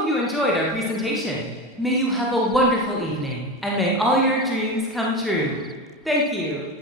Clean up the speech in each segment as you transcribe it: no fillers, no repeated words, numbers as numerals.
hope you enjoyed our presentation. May you have a wonderful evening, and may all your dreams come true. Thank you.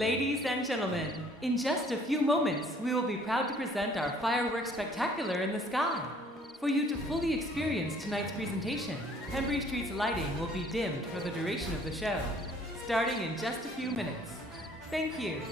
Ladies and gentlemen, in just a few moments, we will be proud to present our fireworks spectacular in the sky. For you to fully experience tonight's presentation, Pembury Street's lighting will be dimmed for the duration of the show, starting in just a few minutes. Thank you.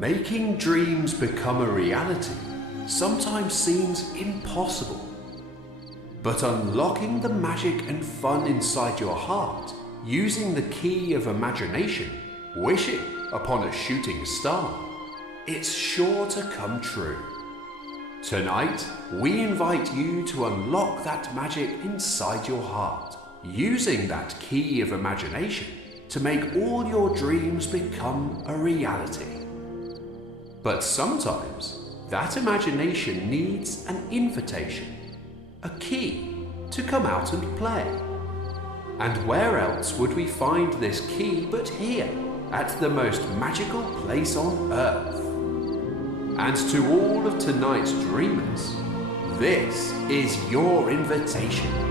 Making dreams become a reality sometimes seems impossible. But unlocking the magic and fun inside your heart, using the key of imagination, wishing upon a shooting star, it's sure to come true. Tonight, we invite you to unlock that magic inside your heart, using that key of imagination to make all your dreams become a reality. But sometimes, that imagination needs an invitation, a key to come out and play. And where else would we find this key but here, at the most magical place on earth? And to all of tonight's dreamers, this is your invitation.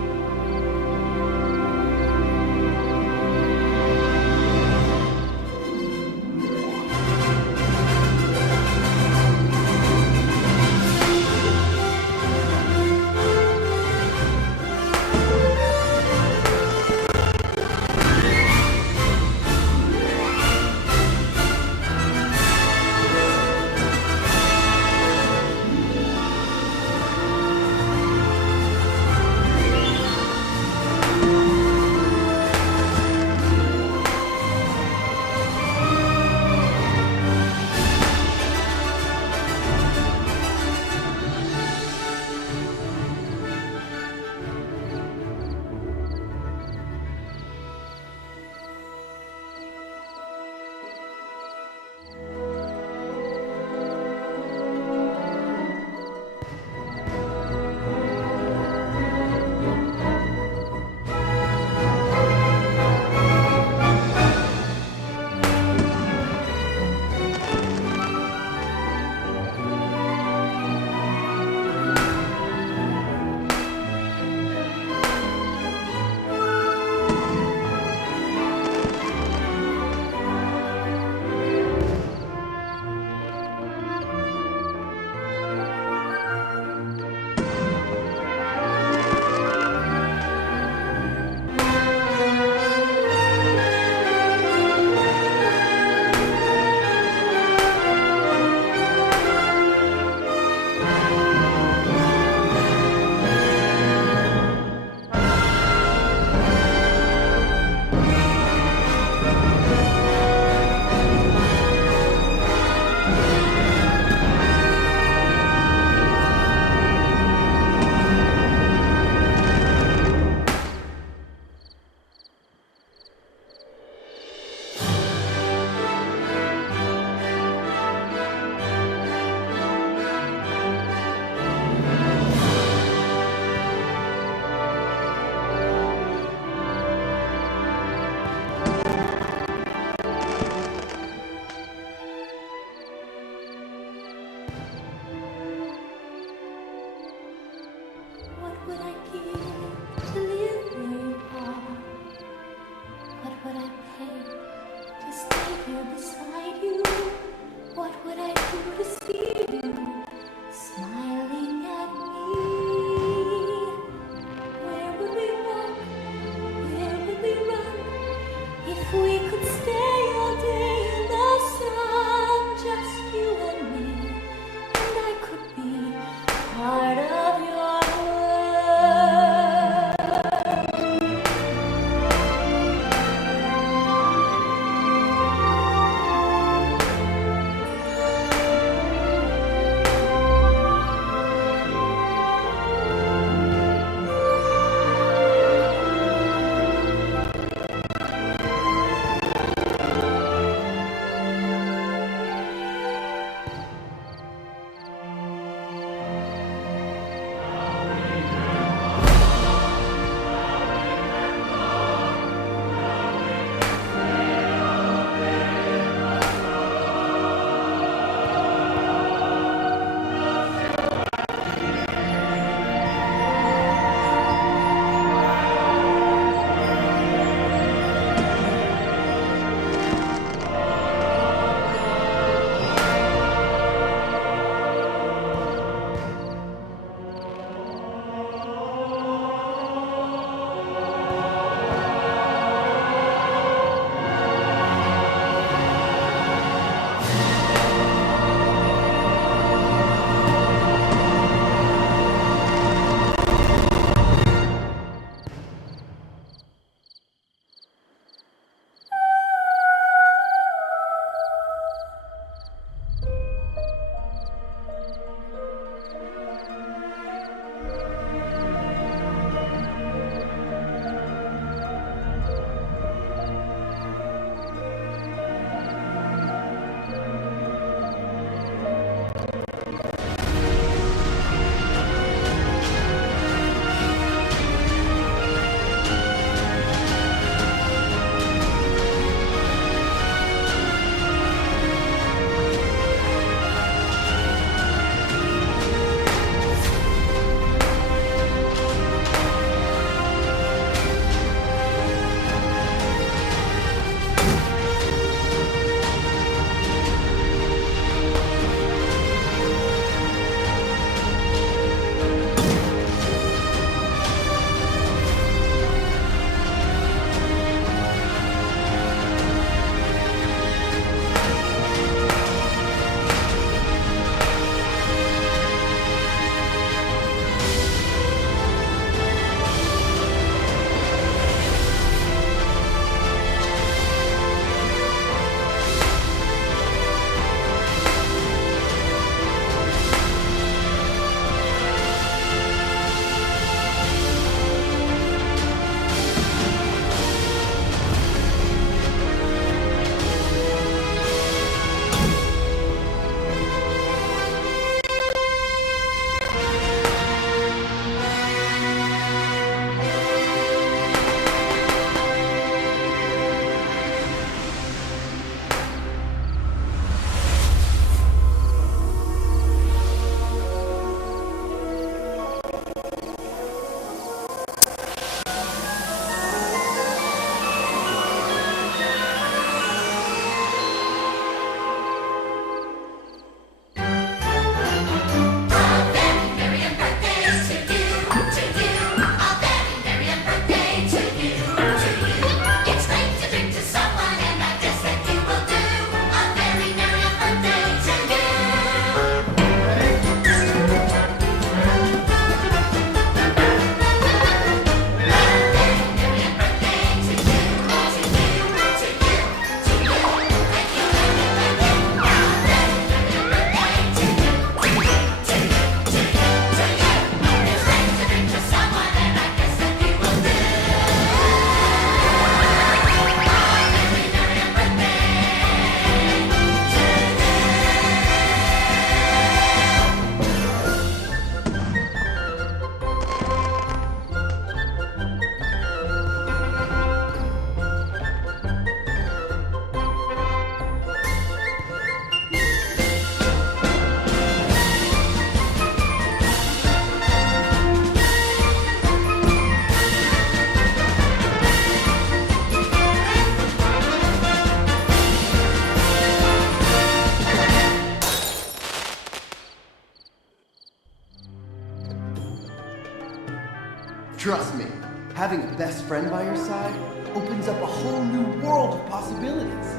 Trust me, having a best friend by your side opens up a whole new world of possibilities.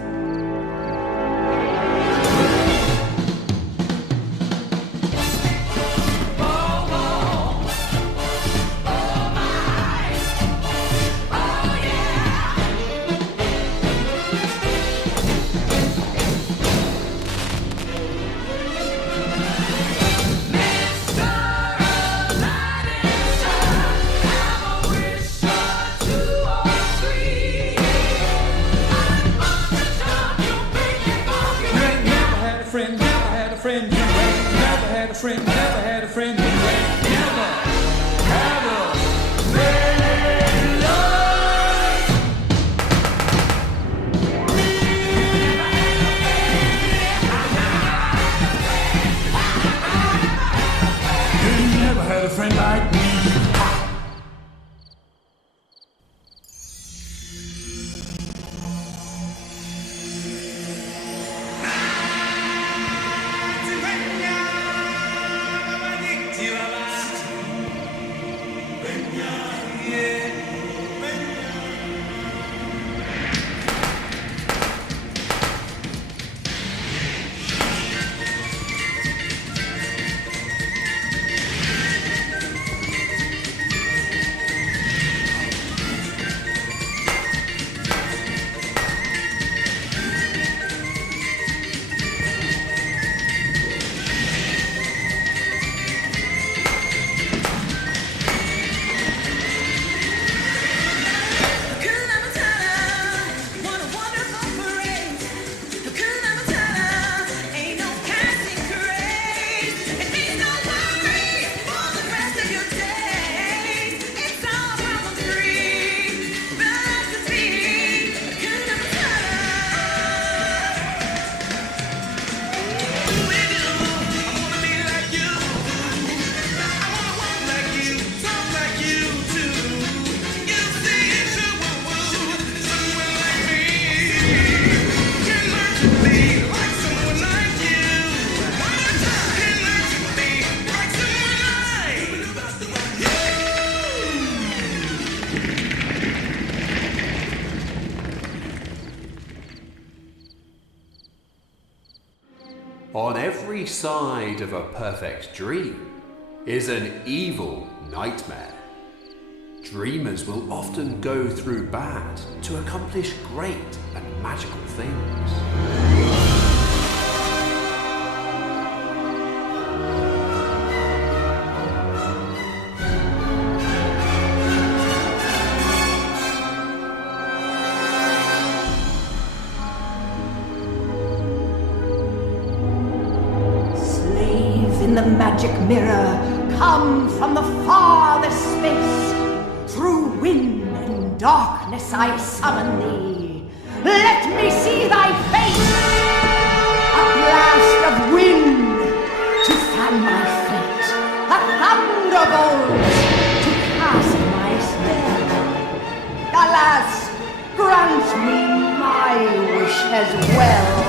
On every side of a perfect dream is an evil nightmare. Dreamers will often go through bad to accomplish great and magical things. In the magic mirror, come from the farthest space. Through wind and darkness I summon thee. Let me see thy face. A blast of wind to fan my fate. A thunderbolt to cast my spell. Alas, grant me my wish as well.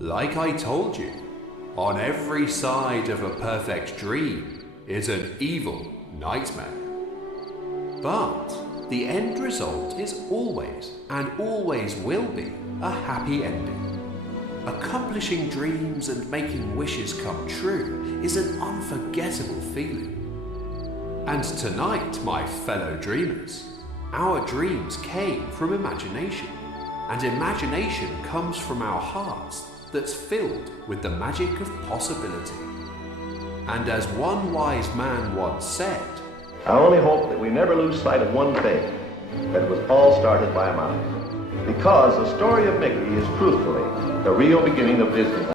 Like I told you, on every side of a perfect dream is an evil nightmare. But the end result is always, and always will be, a happy ending. Accomplishing dreams and making wishes come true is an unforgettable feeling. And tonight, my fellow dreamers, our dreams came from imagination. And imagination comes from our hearts that's filled with the magic of possibility. And as one wise man once said, I only hope that we never lose sight of one thing, that it was all started by a mouse. Because the story of Mickey is truthfully the real beginning of Disneyland.